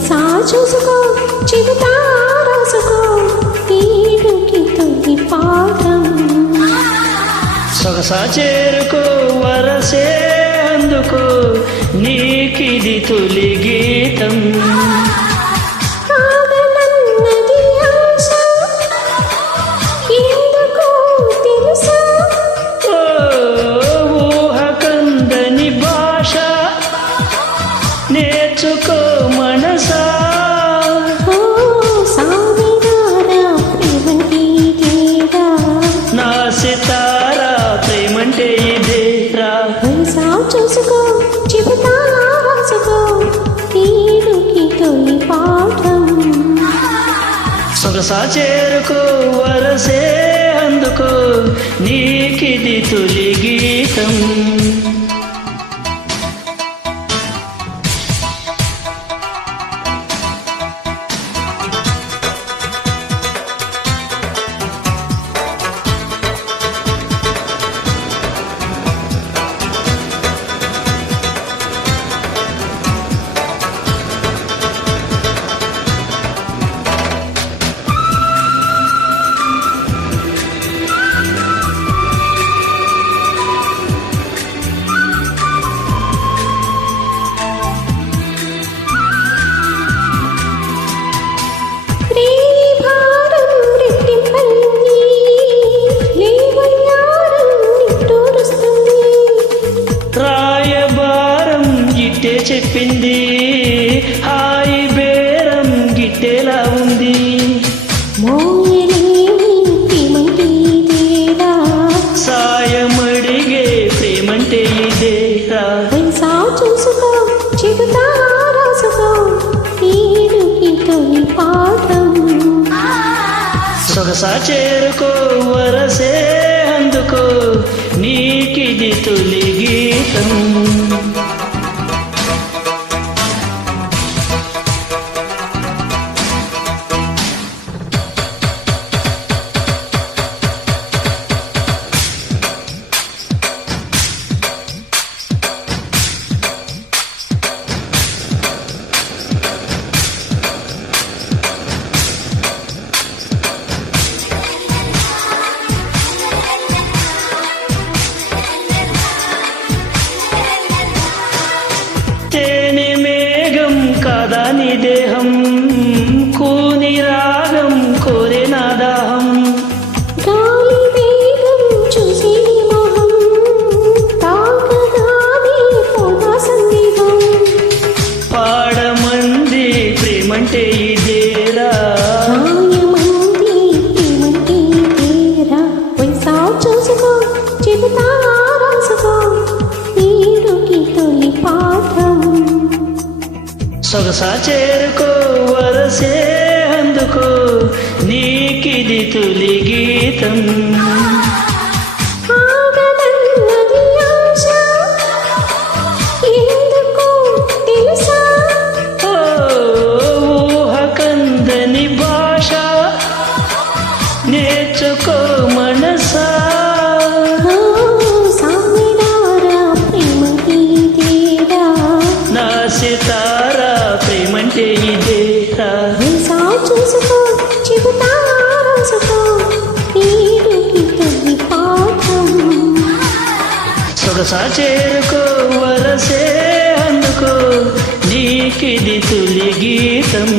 వైసా చూసుకో చెబుతా రాసుకో ఈడుకి తొలి పాఠం. సొగసా చేరుకో వరసే అందుకో నీకిది తొలి గీతం. ఆగనన్నది ఆశ ఎందుకో తెలుసా, ఓ ఊహకందని భాష నేర్చుకో మనసా. ఓ సామినారా ప్రేమంటే ఇదేరా, నా సితారా ప్రేమంటే ఇదేరా. వైసా చూసుకో చెబుతా రాసుకో ఈడుకి తొలి పాఠం. సొగసా చేరుకో వరసే అందుకో నీకిది తొలి గీతం. రాయబారం గిట్టే చెప్పింది హాయి బేరం గిట్టేలా ఉంది. సాయమడిగే ప్రేమంటే ఇదేరా. చూసుకో చెబుతా రాసుకో ఈడుకి తొలి పాఠం. సొగసా చేరుకో వరసే అందుకో నీకిది తొలి గీతం. తేనె మేఘం కాదా నీ దేహం, కూని రాగం కోరే నా దాహం. గాలి వేగం చూసి మోహం తాకగానే పోగా సందేహం. పాడమంది ప్రేమంటే ఇదేరా. న్యాయమంది ప్రేమంటే ఇదేరా. వైసా చూసుకో చెబుతా రాసుకో ఈడుకి తొలి పాఠం. సొగసా చేరుకో వరసే అందుకో నీకిది తొలి గీతం. ఆగనన్నది ఆశ ఎందుకో తెలుసా, ఓ ఊహకందని భాష నేర్చుకో మనసా. ఓ సామినారా ప్రేమంటే ఇదేరా, నా సితారా ప్రేమంటే ఇదేరా. వైసా చూసుకో చెబుతా రాసుకో ఈడుకి తొలి పాఠం. సొగసా చేరుకో వరసే అందుకో నీకిది తొలి గీతం.